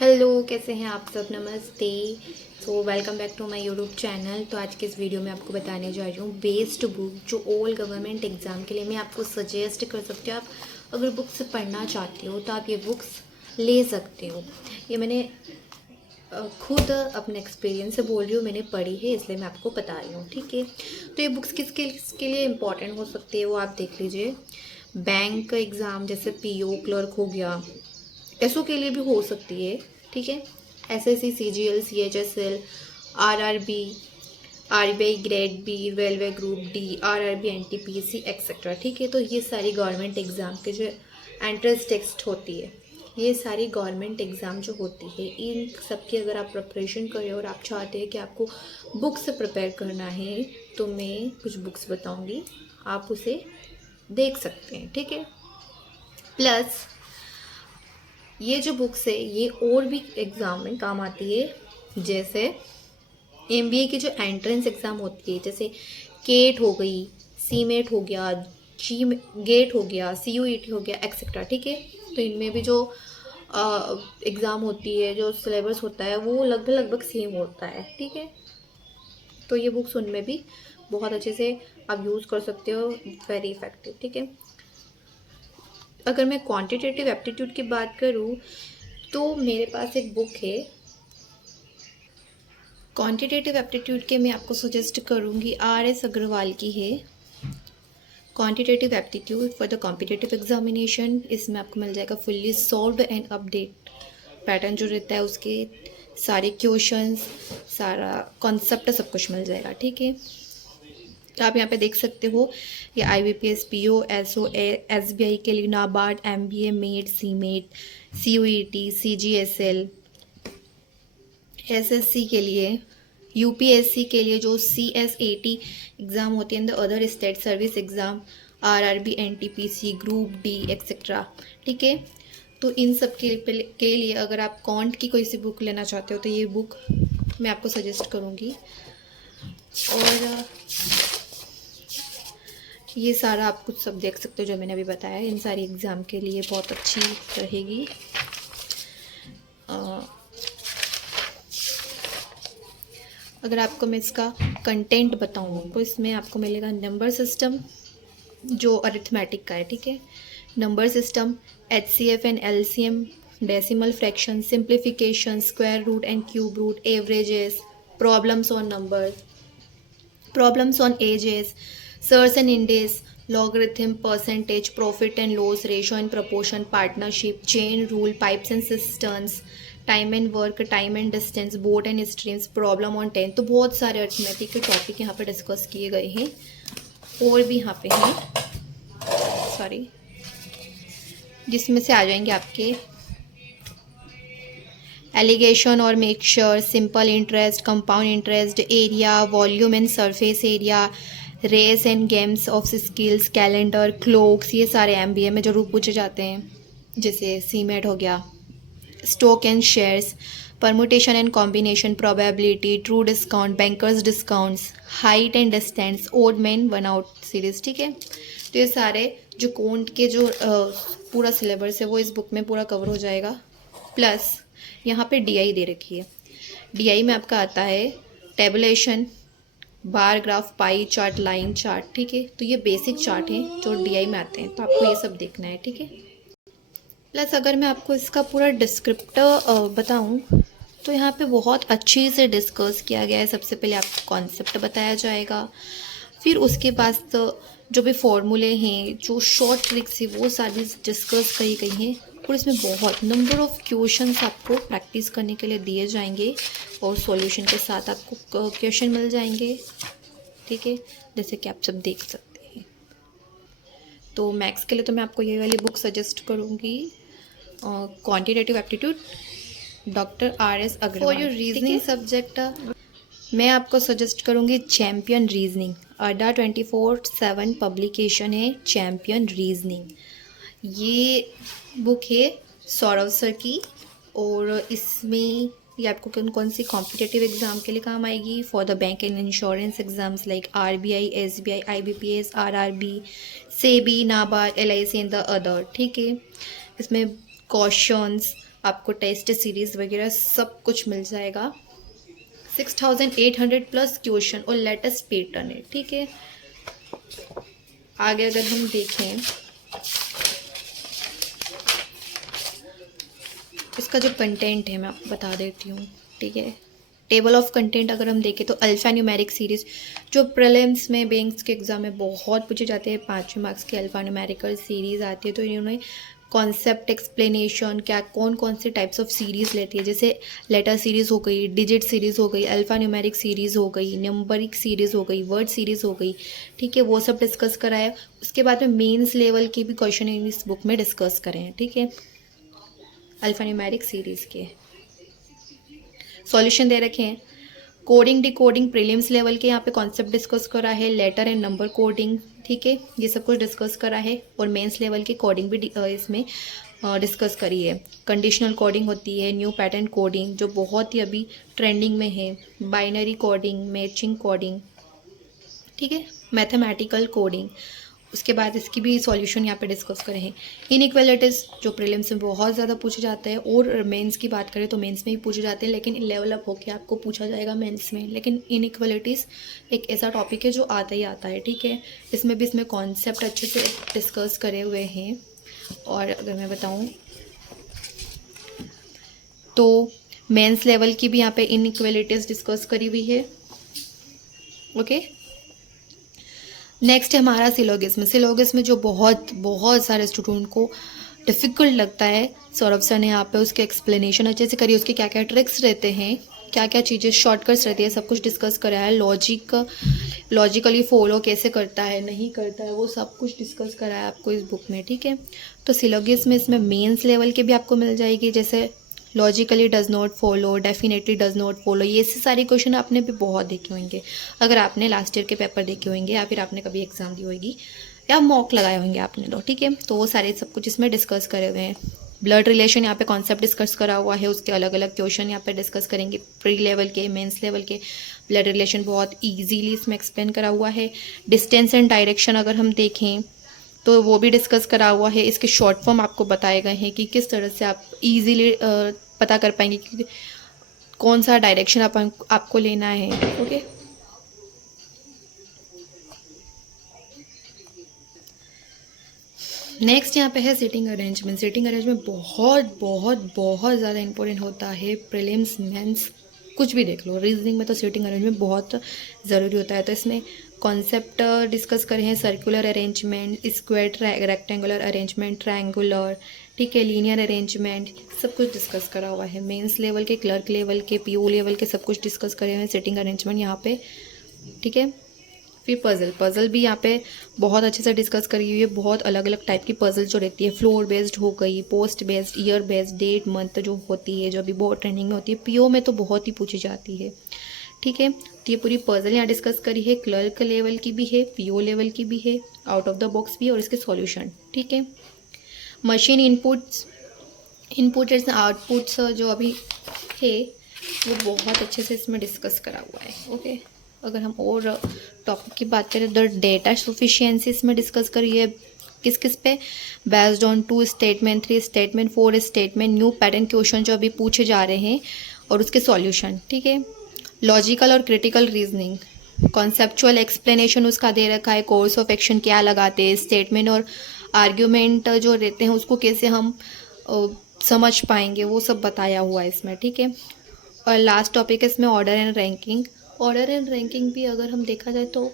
Hello, कैसे हैं आप सब। नमस्ते। So welcome back to my YouTube channel. तो आज के इस वीडियो में आपको बताने जा रही हूँ बेस्ट बुक जो ऑल गवर्नमेंट एग्ज़ाम के लिए मैं आपको सजेस्ट कर सकती हूँ। आप अगर बुक्स पढ़ना चाहते हो तो आप ये बुक्स ले सकते हो। ये मैंने खुद अपने एक्सपीरियंस से बोल रही हूँ, मैंने पढ़ी है इसलिए मैं आपको बता रही हूँ, ठीक है। तो ये बुक्स किसके लिए इम्पॉर्टेंट हो सकती है वो आप देख लीजिए। बैंक एग्ज़ाम जैसे पीओ क्लर्क हो गया, एसओ के लिए भी हो सकती है, ठीक है। SSC, CGL, CHSL, RRB, RBI grade B, railway group D, RRB, NTPC etcetera, ठीक है। तो ये सारी गवर्नमेंट एग्ज़ाम के जो एंट्रेंस टेस्ट होती है, ये सारी गवर्नमेंट एग्ज़ाम जो होती है, इन सब की अगर आप प्रिपरेशन करें और आप चाहते हैं कि आपको बुक से प्रिपेयर करना है तो मैं कुछ बुक्स बताऊंगी, आप उसे देख सकते हैं, ठीक है। प्लस ये जो बुक्स है ये और भी एग्ज़ाम में काम आती है। जैसे एमबीए की जो एंट्रेंस एग्ज़ाम होती है, जैसे केट हो गई, सीमेट हो गया, जी गेट हो गया, सीयूईटी हो गया एक्सेट्रा, ठीक है। तो इनमें भी जो एग्ज़ाम होती है, जो सिलेबस होता है वो लगभग सेम होता है, ठीक है। तो ये बुक्स उनमें भी बहुत अच्छे से आप यूज़ कर सकते हो, वेरी इफ़ेक्टिव, ठीक है। अगर मैं क्वांटिटेटिव एप्टीट्यूड की बात करूँ तो मेरे पास एक बुक है क्वांटिटेटिव एप्टीट्यूड के, मैं आपको सजेस्ट करूँगी, आर एस अग्रवाल की है quantitative aptitude for the competitive examination. इसमें आपको मिल जाएगा fully solved and update pattern जो रहता है, उसके सारे क्वेश्चंस, सारा कॉन्सेप्ट सब कुछ मिल जाएगा, ठीक है। तो आप यहाँ पे देख सकते हो, ये IBPS, PO, SO, SBI के लिए NABARD, MBA, MAT, CMAT, CUET, CGSL, SSC के लिए, UPSC के लिए जो CSAT एग्ज़ाम होती है, in the other state service exam, RRB, NTPC, group D etcetera, ठीक है। तो इन सब के लिए अगर आप कॉन्ट की कोई सी बुक लेना चाहते हो तो ये बुक मैं आपको सजेस्ट करूँगी। और ये सारा आप कुछ सब देख सकते हो जो मैंने अभी बताया, इन सारी एग्ज़ाम के लिए बहुत अच्छी रहेगी। अगर आपको मैं इसका कंटेंट बताऊँ तो इसमें आपको मिलेगा नंबर सिस्टम जो अरिथमेटिक का है, ठीक है। Number system, HCF and LCM, decimal fraction, simplification, square root and cube root, averages, problems on number, problems on ages, surds and indices, logarithm, percentage, profit and loss, ratio and proportion, partnership, chain rule, pipes and cisterns, time and work, time and distance, boat and streams, problem on 10। तो बहुत सारे arithmetic के topic यहाँ पर discuss किए गए हैं। और भी यहाँ पे हैं, सॉरी, जिसमें से आ जाएंगे आपके एलिगेशन और mixture, simple interest, compound interest, area, volume and surface area, race and games of skills, calendar, clocks, ये सारे MBA में जरूर पूछे जाते हैं। जैसे सीमेट हो गया, stock and shares, permutation and combination, probability, true discount, banker's discounts, height and distance, odd man one out series, ठीक है। तो ये सारे जो कोंट के जो पूरा सिलेबस है वो इस बुक में पूरा कवर हो जाएगा। प्लस यहाँ पे DI दे रखी है। DI में आपका आता है tabulation, bar graph, pie chart, line chart, ठीक है। तो ये बेसिक चार्ट हैं जो DI में आते हैं, तो आपको ये सब देखना है, ठीक है। प्लस अगर मैं आपको इसका पूरा डिस्क्रिप्टर बताऊं तो यहाँ पे बहुत अच्छी से डिस्कस किया गया है। सबसे पहले आपको कॉन्सेप्ट बताया जाएगा, फिर उसके बाद जो भी फॉर्मूले हैं, जो शॉर्ट ट्रिक्स है, वो सारी डिस्कस करी गई हैं। और इसमें बहुत नंबर ऑफ़ क्वेश्चंस आपको प्रैक्टिस करने के लिए दिए जाएंगे और सॉल्यूशन के साथ आपको क्वेश्चन मिल जाएंगे, ठीक है, जैसे कि आप सब देख सकते हैं। तो मैथ्स के लिए तो मैं आपको ये वाली बुक सजेस्ट करूँगी, quantitative aptitude, doctor RS Agarwal. For your reasoning subject मैं आपको सजेस्ट करूँगी चैम्पियन रीजनिंग, अड्डा 24/7 पब्लिकेशन है चैम्पियन रीजनिंग। ये बुक है सौरभ सर की, और इसमें ये आपको कौन कौन सी कॉम्पिटिटिव एग्ज़ाम के लिए काम आएगी, for the bank and insurance exams like RBI, SBI, IBPS, RRB, SEBI, NABARD, LIC and the other, ठीक है। इसमें क्वेश्चंस, आपको टेस्ट सीरीज़ वगैरह सब कुछ मिल जाएगा। 6800 प्लस क्वेश्चन और लेटेस्ट पैटर्न है, ठीक है। आगे अगर हम देखें, इसका जो कंटेंट है मैं आपको बता देती हूँ, ठीक है। टेबल ऑफ कंटेंट अगर हम देखें तो अल्फ़ा न्यूमेरिक सीरीज़ जो प्रीलिम्स में, बैंक्स के एग्ज़ाम में बहुत पूछे जाते हैं, 5वें मार्क्स की अल्फ़ा न्यूमेरिकल सीरीज़ आती है। तो इन्होंने कॉन्सेप्ट एक्सप्लेनेशन क्या कौन कौन से टाइप्स ऑफ सीरीज़ लेती है, जैसे लेटर सीरीज़ हो गई, डिजिट सीरीज़ हो गई, अल्फ़ा न्यूमेरिक सीरीज़ हो गई, नंबरिक सीरीज़ हो गई, वर्ड सीरीज़ हो गई, ठीक है, वो सब डिस्कस करा है। उसके बाद में मेंस लेवल के भी क्वेश्चन इस बुक में डिस्कस करें हैं, ठीक है, अल्फ़ा न्यूमेरिक सीरीज़ के सॉल्यूशन दे रखे हैं। कोडिंग डिकोडिंग प्रीलिम्स लेवल के यहाँ पे कॉन्सेप्ट डिस्कस करा है, लेटर एंड नंबर कोडिंग, ठीक है, ये सब कुछ डिस्कस करा है। और मेंस लेवल की कोडिंग भी इसमें डिस्कस करी है। कंडीशनल कोडिंग होती है, न्यू पैटर्न कोडिंग जो बहुत ही अभी ट्रेंडिंग में है, बाइनरी कोडिंग, मैचिंग कोडिंग, ठीक है, मैथमेटिकल कोडिंग। उसके बाद इसकी भी सॉल्यूशन यहाँ पे डिस्कस करें हैं। इनइक्वालिटीज़ जो प्रीलिम्स में बहुत ज़्यादा पूछे जाते हैं, और मेंस की बात करें तो मेंस में ही पूछे जाते हैं, लेकिन लेवल अप होकर आपको पूछा जाएगा मेंस में। लेकिन इनइक्वालिटीज़ एक ऐसा टॉपिक है जो आता ही आता है, ठीक है। इसमें भी इसमें कॉन्सेप्ट अच्छे से डिस्कस करे हुए हैं। और अगर मैं बताऊँ तो मेंस लेवल की भी यहाँ पे इनइक्वालिटीज़ डिस्कस करी हुई है, ओके। नेक्स्ट है हमारा सिलोगिज्म। सिलोगिज्म जो बहुत बहुत सारे स्टूडेंट को डिफ़िकल्ट लगता है, सौरभ सर ने यहाँ पे उसके एक्सप्लेनेशन अच्छे से करी, उसके क्या क्या ट्रिक्स रहते हैं, क्या क्या चीज़ें शॉर्टकट्स रहती है, सब कुछ डिस्कस करा है। लॉजिकली फॉलो कैसे करता है, नहीं करता है, वो सब कुछ डिस्कस करा है आपको इस बुक में, ठीक है। तो सिलोगिज्म इसमें मेंस लेवल के भी आपको मिल जाएगी, जैसे logically does not follow, definitely does not follow, ये सारे क्वेश्चन आपने भी बहुत देखे होंगे अगर आपने लास्ट ईयर के पेपर देखे होंगे, या फिर आपने कभी एग्ज़ाम दी होगी, या मॉक लगाए होंगे आपने तो, ठीक है। तो वो सारे सब कुछ इसमें डिस्कस करे हुए हैं। ब्लड रिलेशन यहाँ पे कॉन्सेप्ट डिस्कस करा हुआ है, उसके अलग अलग क्वेश्चन यहाँ पे डिस्कस करेंगे, प्री लेवल के, मेंस लेवल के। ब्लड रिलेशन बहुत ईजीली इसमें एक्सप्लेन करा हुआ है। डिस्टेंस एंड डायरेक्शन अगर हम देखें तो वो भी डिस्कस करा हुआ है। इसके शॉर्ट फॉर्म आपको बताए गए हैं कि किस तरह से आप इजीली पता कर पाएंगे कि कौन सा डायरेक्शन आपको लेना है, ओके। नेक्स्ट यहाँ पे है सिटिंग अरेंजमेंट। सिटिंग अरेंजमेंट बहुत बहुत बहुत ज़्यादा इंपॉर्टेंट होता है, प्रीलिम्स मेंस कुछ भी देख लो, रीजनिंग में तो सिटिंग अरेंजमेंट बहुत ज़रूरी होता है। तो इसमें कॉन्सेप्ट डिस्कस करे हैं, circular arrangement, square rectangular arrangement, triangular, ठीक है, लीनियर अरेंजमेंट, सब कुछ डिस्कस करा हुआ है। मेंस लेवल के, क्लर्क लेवल के, पीओ लेवल के सब कुछ डिस्कस करे हुए हैं सिटिंग अरेंजमेंट यहाँ पे, ठीक है। फिर पज़ल भी यहाँ पे बहुत अच्छे से डिस्कस करी हुई है। बहुत अलग अलग टाइप की पज़ल जो रहती है, फ्लोर बेस्ड हो गई, post based, year based, date month जो होती है, जो अभी बहुत ट्रेंडिंग में होती है, पीओ में तो बहुत ही पूछी जाती है, ठीक है। तो ये पूरी पज़ल यहाँ डिस्कस करी है, क्लर्क लेवल की भी है, पीओ लेवल की भी है, आउट ऑफ द बॉक्स भी है, और इसके सॉल्यूशन, ठीक है। मशीन इनपुट्स एंड आउटपुट्स जो अभी है वो बहुत अच्छे से इसमें डिस्कस करा हुआ है, ओके। अगर हम और टॉपिक की बात करें तो डेटा सफिशिएंसी इसमें डिस्कस करिए, किस किस पे, based on 2 statement, 3 statement, 4 statement, new pattern question जो अभी पूछे जा रहे हैं और उसके सॉल्यूशन, ठीक है। लॉजिकल और क्रिटिकल रीजनिंग, कॉन्सेप्चुअल एक्सप्लेनेशन उसका दे रखा है, कोर्स ऑफ एक्शन क्या लगाते हैं, स्टेटमेंट और आर्ग्यूमेंट जो रहते हैं उसको कैसे हम समझ पाएंगे, वो सब बताया हुआ है इसमें, ठीक है। और लास्ट टॉपिक है इसमें order and ranking. Order and ranking भी अगर हम देखा जाए तो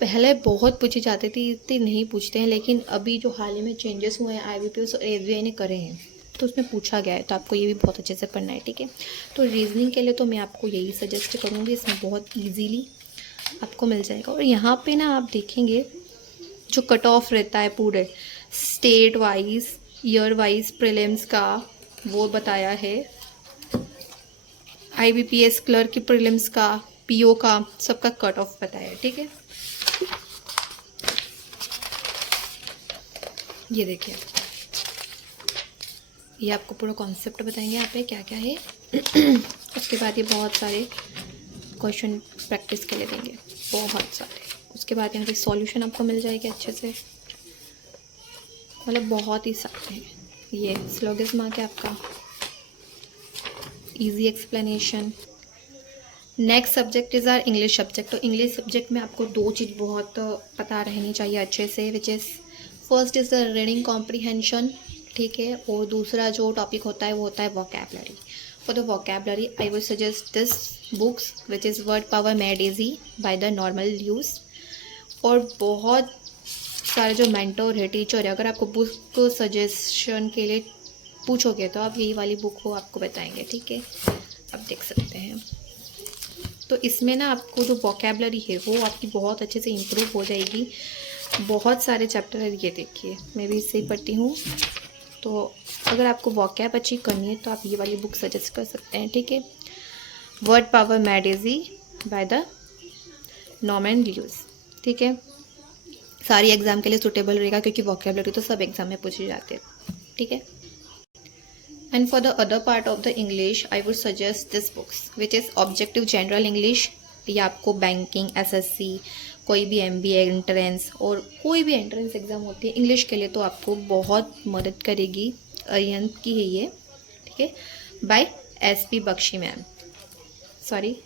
पहले बहुत पूछी जाती थी, इतनी नहीं पूछते हैं, लेकिन अभी जो हाल ही में चेंजेस हुए हैं IBPS और SBI ने करे हैं तो उसमें पूछा गया है, तो आपको ये भी बहुत अच्छे से पढ़ना है, ठीक है। तो रीजनिंग के लिए तो मैं आपको यही सजेस्ट करूँगी, इसमें बहुत ईजीली आपको मिल जाएगा। और यहाँ पे ना आप देखेंगे जो कट ऑफ रहता है पूरे state wise, year wise prelims का वो बताया है, IBPS क्लर्क की प्रीलिम्स का, PO का, सबका कट ऑफ बताया है, ठीक है। ये देखिए, ये आपको पूरा कॉन्सेप्ट बताएंगे यहाँ पे क्या क्या है। उसके बाद ये बहुत सारे क्वेश्चन प्रैक्टिस के लिए देंगे, बहुत सारे। उसके बाद यहाँ पे सॉल्यूशन आपको मिल जाएगा अच्छे से, मतलब बहुत ही सारे हैं। ये सिलोगिज्म आ गया आपका, easy explanation. Next subject is our English subject. तो इंग्लिश सब्जेक्ट में आपको दो चीज़ बहुत पता रहनी चाहिए अच्छे से, which is first is the reading comprehension, ठीक है, और दूसरा जो टॉपिक होता है वो होता है vocabulary. For the vocabulary I would suggest this books which is word power made easy by the normal use. और बहुत सारे जो मेंटर है, टीचर है, अगर आपको बुक को सजेशन के लिए पूछोगे तो आप यही वाली बुक को आपको बताएंगे, ठीक है. आप देख सकते हैं. तो इसमें ना आपको जो वोकैबलरी है वो आपकी बहुत अच्छे से इम्प्रूव हो जाएगी. बहुत सारे चैप्टर है, ये देखिए मैं भी इससे ही पढ़ती हूँ. तो अगर आपको वोकैब अच्छी करनी है तो आप ये वाली बुक सजेस्ट कर सकते हैं, ठीक है. Word power made easy by the Norman ल्यूज, ठीक है. सारी एग्जाम के लिए सूटेबल रहेगा क्योंकि वोकैबलरी तो सब एग्जाम में पूछे जाते हैं, ठीक है. And for the other part of the English, I would suggest this books, which is Objective General English. ये आपको बैंकिंग, एसएससी, कोई भी एमबीए एंट्रेंस और कोई भी एंट्रेंस एग्ज़ाम होती है इंग्लिश के लिए तो आपको बहुत मदद करेगी. अरिहंत की है ये, ठीक है, by SP Bakshi ma'am. Sorry,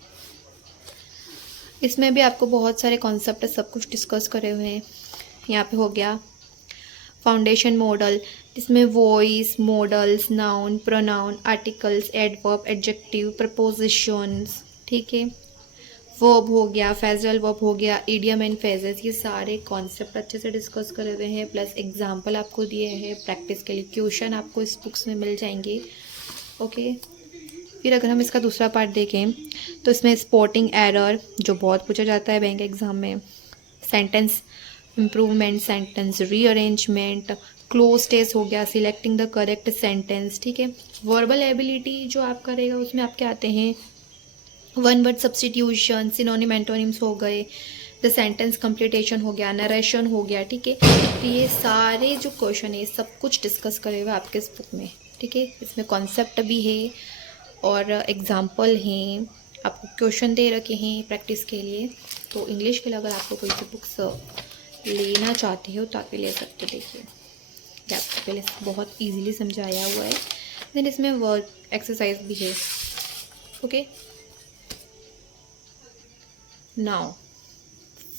इसमें भी आपको बहुत सारे कॉन्सेप्ट सब कुछ डिस्कस करे हुए हैं. यहाँ पे हो गया फाउंडेशन मॉडल, जिसमें voice, models, noun, pronoun, articles, adverb, adjective, propositions, ठीक है. वर्ब हो गया, फेजरल वर्ब हो गया, इडियम एंड फ्रेजेस, ये सारे कॉन्सेप्ट अच्छे से डिस्कस करे हुए हैं. प्लस एग्जाम्पल आपको दिए हैं प्रैक्टिस के लिए. क्वेश्चन आपको इस बुक्स में मिल जाएंगे, ओके. फिर अगर हम इसका दूसरा पार्ट देखें तो इसमें स्पॉटिंग एरर जो बहुत पूछा जाता है बैंक एग्जाम में, sentence improvement, sentence rearrangement, cloze test हो गया, सिलेक्टिंग द करेक्ट सेंटेंस, ठीक है. वर्बल एबिलिटी जो आप करेगा उसमें आपके आते हैं one word substitution, synonym antonyms हो गए, द सेंटेंस कंप्लीटेशन हो गया, नरेशन हो गया, ठीक है. तो ये सारे जो क्वेश्चन है सब कुछ डिस्कस करे हुए आपके इस बुक में, ठीक है. इसमें कॉन्सेप्ट भी है और एग्जाम्पल हैं, आपको क्वेश्चन दे रखे हैं प्रैक्टिस के लिए. तो इंग्लिश के लिए अगर आपको कोई सी बुक्स लेना चाहते हो तो आप ले सकते हो. देखिए क्या आपको पहले बहुत इजीली समझाया हुआ है. देन इसमें वर्क एक्सरसाइज भी है, okay. Now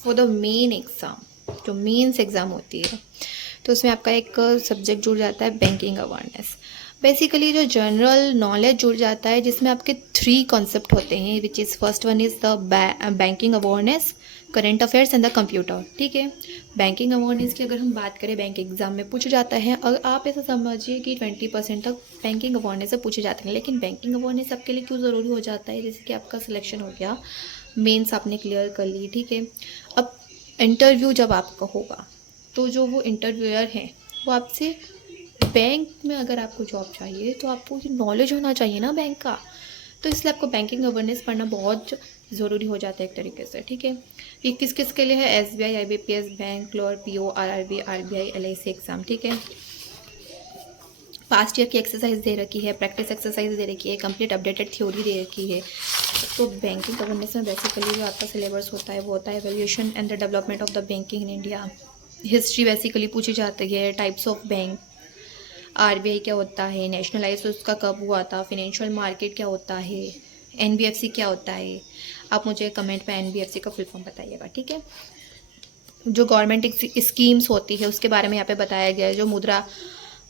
for the main exam, जो मेंस एग्ज़ाम होती है तो उसमें आपका एक सब्जेक्ट जुड़ जाता है बैंकिंग अवेयरनेस. बेसिकली जो जनरल नॉलेज जुड़ जाता है जिसमें आपके 3 कॉन्सेप्ट होते हैं, which is first one is the banking awareness, current affairs and the computer, ठीक है. बैंकिंग अवेयरनेस की अगर हम बात करें बैंक एग्जाम में पूछे जाता है, अगर आप ऐसा समझिए कि 20% तक बैंकिंग अवेयरनेस से पूछे जाते हैं. लेकिन बैंकिंग अवेयरनेस आपके लिए क्यों ज़रूरी हो जाता है, जैसे कि आपका सिलेक्शन हो गया, मेंस आपने क्लियर कर ली, ठीक है. अब इंटरव्यू जब आपका होगा तो जो वो इंटरव्यूअर हैं वो आपसे, बैंक में अगर आपको जॉब चाहिए तो आपको ये नॉलेज होना चाहिए ना बैंक का. तो इसलिए आपको बैंकिंग अवेयरनेस पढ़ना बहुत ज़रूरी हो जाता है एक तरीके से, ठीक है. ये किस किस के लिए है, SBI, IBPS bank, clerk, PO, RRB, RBI, LIC exam, ठीक है. पास्ट ईयर की एक्सरसाइज दे रखी है, प्रैक्टिस एक्सरसाइज दे रखी है, कंप्लीट अपडेटेड थ्योरी दे रखी है. तो बैंकिंग अवेयरनेस में बेसिकली जो आपका सिलेबस होता है वो होता है evolution and the development of the banking in India. History basically पूछी जाती है, टाइप्स ऑफ बैंक, आरबीआई क्या होता है, नेशनलाइज उसका कब हुआ था, फिनेंशियल मार्केट क्या होता है, एनबीएफसी क्या होता है. आप मुझे कमेंट में एनबीएफसी का फुल फॉर्म बताइएगा, ठीक है. जो गवर्नमेंट स्कीम्स होती है उसके बारे में यहाँ पे बताया गया है. जो मुद्रा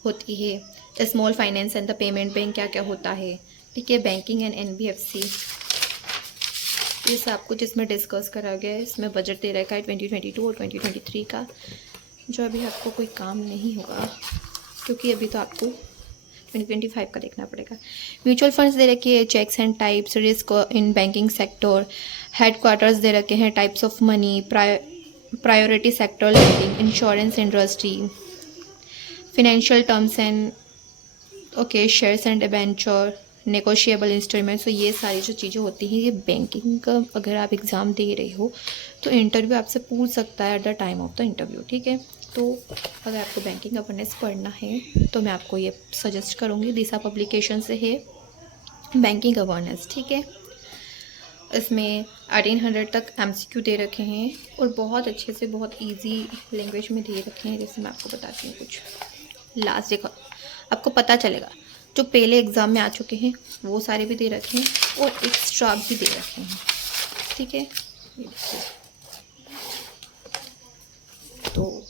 होती है, small finance and the payment bank क्या क्या होता है, ठीक है. बैंकिंग एंड एनबीएफसी, ये सब कुछ इसमें डिस्कस करा गया है. इसमें बजट दे रखा है 2022 और 2023 का, जो अभी आपको कोई काम नहीं होगा क्योंकि अभी तो आपको 2025 का देखना पड़ेगा. म्यूचुअल फंड्स दे रखी है, cheques and types, risk in banking sector, headquarters दे रखे हैं, types of money, priority sector lending, insurance industry, financial terms and okay, shares and debenture, negotiable instruments. तो ये सारी जो चीज़ें होती हैं ये बैंकिंग का अगर आप एग्ज़ाम दे रहे हो तो इंटरव्यू आपसे पूछ सकता है at the time of the interview, ठीक है. तो अगर आपको बैंकिंग अवेयरनेस पढ़ना है तो मैं आपको ये सजेस्ट करूँगी. दिशा पब्लिकेशन से है बैंकिंग अवेयरनेस, ठीक है. इसमें 1800 तक एमसीक्यू दे रखे हैं और बहुत अच्छे से बहुत इजी लैंग्वेज में दे रखे हैं. जैसे मैं आपको बताती हूँ कुछ लास्ट, देखो आपको पता चलेगा जो पहले एग्ज़ाम में आ चुके हैं वो सारे भी दे रखे हैं और एक्स्ट्रा भी दे रखे हैं, ठीक है। ये देखिए, तो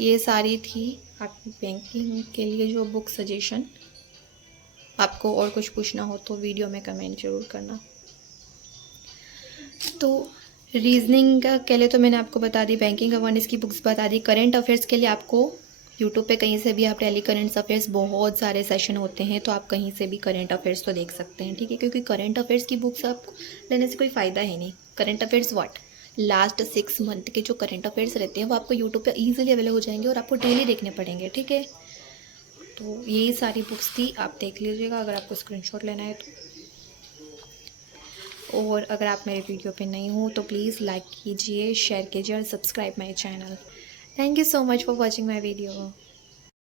ये सारी थी आपकी बैंकिंग के लिए जो बुक सजेशन। आपको और कुछ पूछना हो तो वीडियो में कमेंट जरूर करना। तो रीजनिंग के लिए तो मैंने आपको बता दी, बैंकिंग अवेयरनेस की बुक्स बता दी। करंट अफेयर्स के लिए आपको यूट्यूब पे कहीं से भी आप डेली करंट अफेयर्स, बहुत सारे सेशन होते हैं, तो आप कहीं से भी करंट अफेयर्स तो देख सकते हैं, ठीक है। क्योंकि करंट अफेयर्स की बुक्स आपको लेने से कोई फ़ायदा है नहीं। Current affairs what, last 6 month के जो करंट अफेयर्स रहते हैं वो आपको यूट्यूब पे ईजिली अवेलेबल हो जाएंगे और आपको डेली देखने पड़ेंगे, ठीक है। तो यही सारी बुक्स थी, आप देख लीजिएगा अगर आपको स्क्रीनशॉट लेना है तो। और अगर आप मेरे वीडियो पे नए हो तो प्लीज़ लाइक कीजिए, शेयर कीजिए और subscribe my channel. Thank you so much for watching my video.